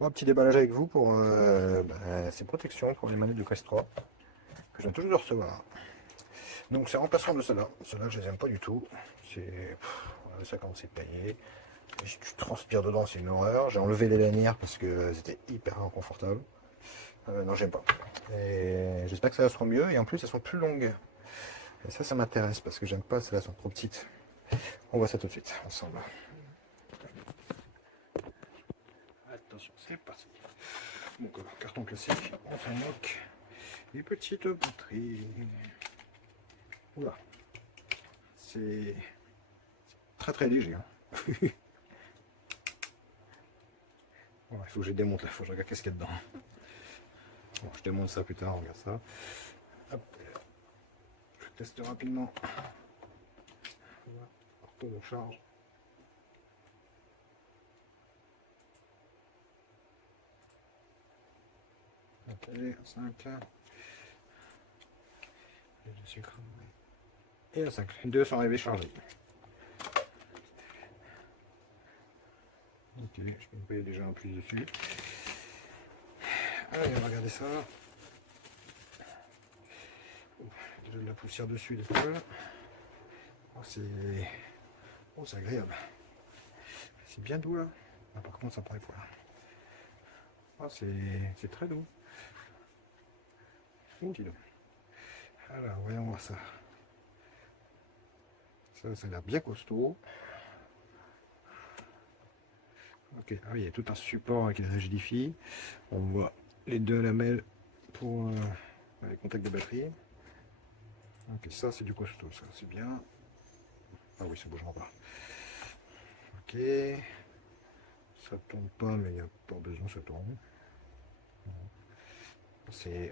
Bon, un petit déballage avec vous pour ces protections pour les manettes de Quest 3 que je viens toujours de recevoir. Donc c'est remplaçant de cela. Cela je les aime pas du tout. C'est 50 c'est payé. Et si tu transpires dedans, c'est une horreur. J'ai enlevé les lanières parce que c'était hyper inconfortable. Non, j'aime pas. Et j'espère que ça sera mieux. Et en plus, elles sont plus longues. Et ça m'intéresse parce que j'aime pas, celles-là sont trop petites. On voit ça tout de suite ensemble. Attention, c'est parti. Donc, carton classique, on s'en moque. Les petites batteries. Oula, c'est très très léger. Hein. Bon, il faut que je démonte là, il faut que je regarde qu'est-ce qu'il y a dedans. Bon, je démonte ça plus tard, on regarde ça. Hop. Je teste rapidement. Voilà, taux de charge. Ok, 5. Et à 5. Les deux sont arrivés chargés. Ok, je peux me payer déjà un plus dessus. Allez, on va regarder ça. Oh, déjà de la poussière dessus, les poils. Oh, c'est agréable. C'est bien doux là. Ah, par contre, ça paraît quoi. Oh, c'est très doux. Oh, dis donc. Alors, voyons voir ça. Ça a l'air bien costaud. Ok, ah oui, il y a tout un support avec les rigidifie. On voit les deux lamelles pour les contacts de batterie. Ok, ça c'est du costaud, ça c'est bien. Ah oui, ça bougera pas. Ok, ça tourne pas, mais il n'y a pas besoin, ça tourne.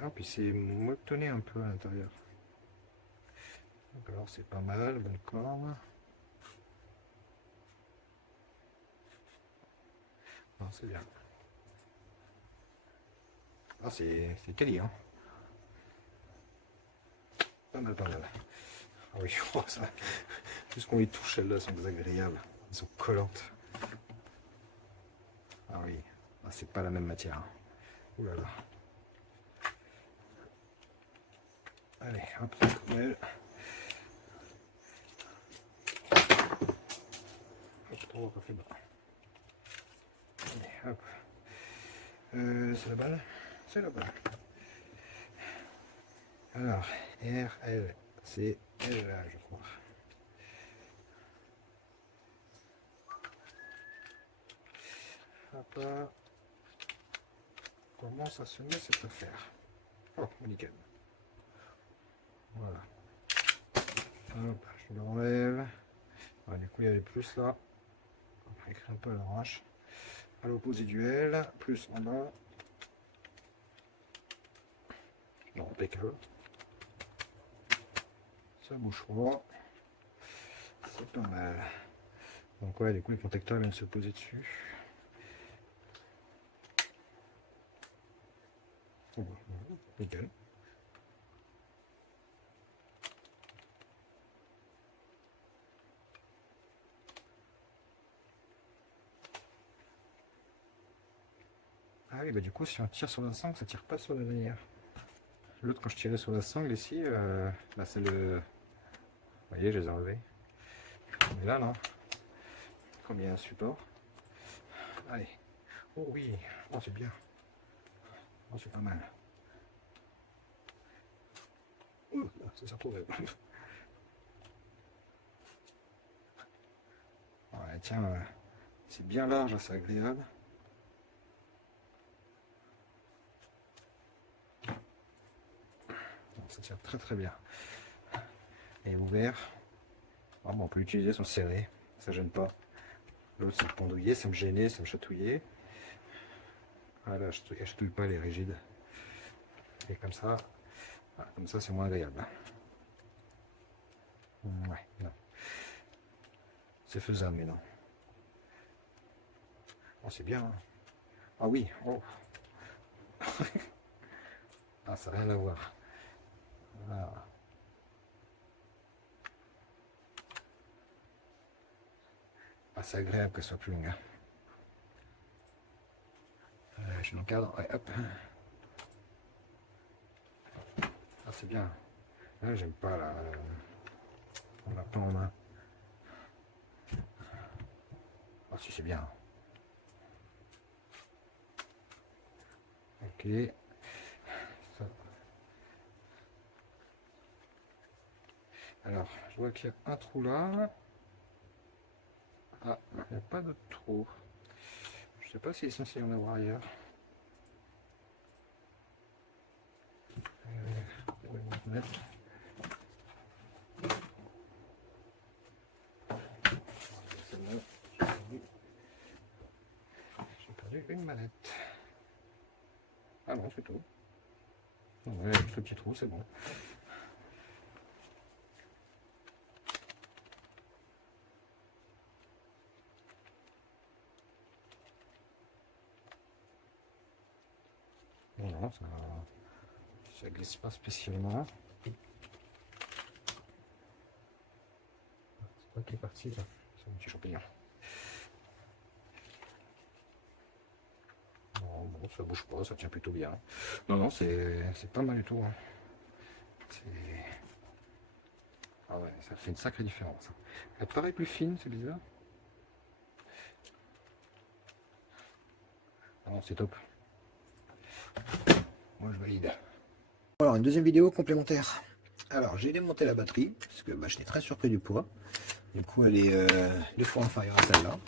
Ah, puis c'est motonné un peu à l'intérieur. Alors c'est pas mal, bonne corne. Non, c'est bien. Ah, c'est quali, hein. Pas mal, pas mal. Ah oui, oh, ça. Juste qu'on les touche, elles-là sont désagréables. Elles sont collantes. Ah oui, ah, c'est pas la même matière. Ouh là là. Allez, hop, ça colle. Hop, trop pas fait bas. Allez, hop. C'est la balle. C'est la balle. Alors, R, L, c'est L là, je crois. Hop là. Comment ça se met cette affaire? Oh, nickel. Voilà. Hop, je l'enlève. Du coup, il y avait plus là. On va écrire un peu à l'arrache. À l'opposé du L, plus en bas. Non, impeccable. Ça bouge froid. C'est pas mal. Donc ouais, du coup les protecteurs viennent se poser dessus. Oh, nickel. Ah oui, bah du coup si on tire sur la sangle, ça tire pas sur la lanière. L'autre quand je tirais sur la sangle ici, bah c'est le... Vous voyez, je les ai enlevés. Mais là non. Comme il y a un support. Allez. Oh oui, oh c'est bien. Oh c'est pas mal. Oh, ça s'est retrouvé. Ouais, tiens, c'est bien large, c'est agréable. Ça tire très très bien. Et ouvert. Oh, bon, on peut l'utiliser sans serrer, ça gêne pas. L'autre c'est pendouillé, ça me gênait, ça me chatouillait. Voilà, je ne chatouille pas, les rigides. Et comme ça c'est moins agréable. Ouais, non. C'est faisable, mais non. Oh, c'est bien. Hein. Ah oui, oh. Ah, ça n'a rien à voir. Ah. Ah, c'est agréable qu'elle soit plus longue. Hein. je l'encadre, ouais, hop. Ah, c'est bien. Là, j'aime pas là. On l'a pas en main. Ah, si, c'est bien. Ok. Ça. Alors, je vois qu'il y a un trou là. Ah, il n'y a pas d'autre trou. Je sais pas s'il est censé y en avoir ailleurs. J'ai perdu une manette. Ah non, c'est tout. Ouais, ce petit trou, c'est bon. Voilà, ça glisse pas spécialement. C'est quoi qui est parti là? C'est un petit champignon. Bon, ça bouge pas, ça tient plutôt bien. Non, non, c'est pas mal du tout. Hein. Ah ouais, ça fait une sacrée différence. Elle paraît plus fine, c'est bizarre. Ah non, c'est top. Moi, je valide. Alors, une deuxième vidéo complémentaire. Alors, j'ai démonté la batterie, parce que bah, j'étais très surpris du poids. Du coup, elle est 2 fois inférieure à celle-là.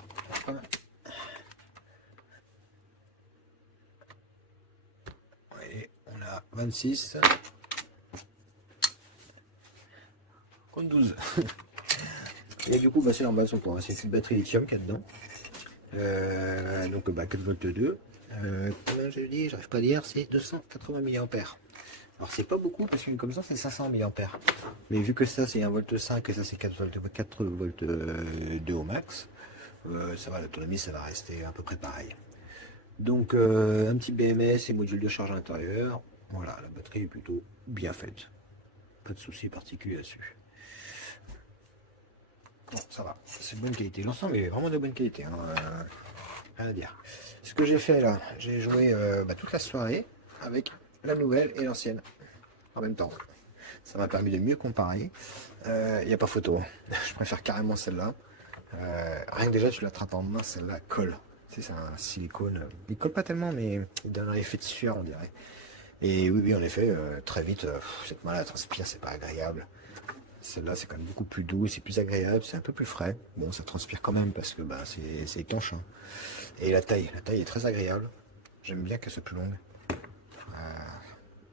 Et on a 26 contre 12. Et du coup, bah, c'est en bas de son poids. C'est une batterie lithium qu'il y a dedans. Donc, bah, 4 volts 2. Comment je dis, j'arrive pas à dire, c'est 280 mAh. Alors c'est pas beaucoup parce qu'une comme ça c'est 500 mAh. Mais vu que ça c'est 1,5 V et ça c'est 4 volts 2 au max, ça va, l'autonomie ça va rester à peu près pareil. Donc un petit BMS et module de charge à l'intérieur. Voilà, la batterie est plutôt bien faite. Pas de soucis particuliers là-dessus. Bon, ça va, c'est de bonne qualité. L'ensemble est vraiment de bonne qualité. Hein, rien à dire. Ce que j'ai fait là, j'ai joué toute la soirée avec la nouvelle et l'ancienne en même temps. Ça m'a permis de mieux comparer. Il n'y a pas photo. Je préfère carrément celle-là. Rien que déjà, tu l'attrapes en main, celle-là colle. C'est un silicone. Il colle pas tellement, mais il donne un effet de sueur, on dirait. Et oui, en effet, très vite, cette main-là transpire, c'est pas agréable. Celle-là, c'est quand même beaucoup plus doux, c'est plus agréable, c'est un peu plus frais. Bon, ça transpire quand même parce que bah, c'est étanche. Hein. Et la taille est très agréable. J'aime bien qu'elle soit plus longue.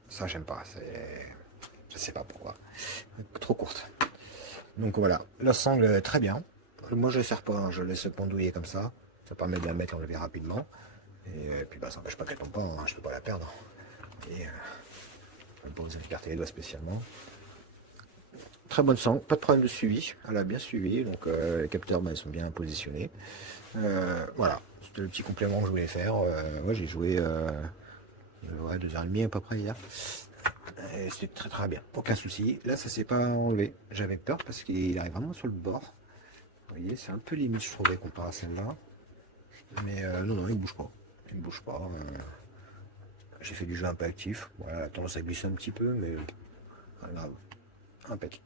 Ça, j'aime pas. Je sais pas pourquoi. Trop courte. Donc voilà, la sangle est très bien. Moi, je ne sers pas, hein, je laisse pendouiller comme ça. Ça permet de la mettre et enlever rapidement. Et puis, bah, ça n'empêche pas qu'elle tombe pas, hein, je ne peux pas la perdre. Et pas besoin d'écarter les doigts spécialement. Très bonne sangle, pas de problème de suivi. Elle a bien suivi, donc les capteurs bah, ils sont bien positionnés. Voilà, c'était le petit complément que je voulais faire. Moi, j'ai joué 2h30 à peu près hier. Et c'était très très bien, aucun souci. Là, ça s'est pas enlevé. J'avais peur parce qu'il arrive vraiment sur le bord. Vous voyez, c'est un peu limite, je trouvais, comparé à celle-là. Mais non, non, il bouge pas. Il bouge pas. J'ai fait du jeu un peu actif. Voilà, la tendance à glisser un petit peu, mais pas grave. Impec.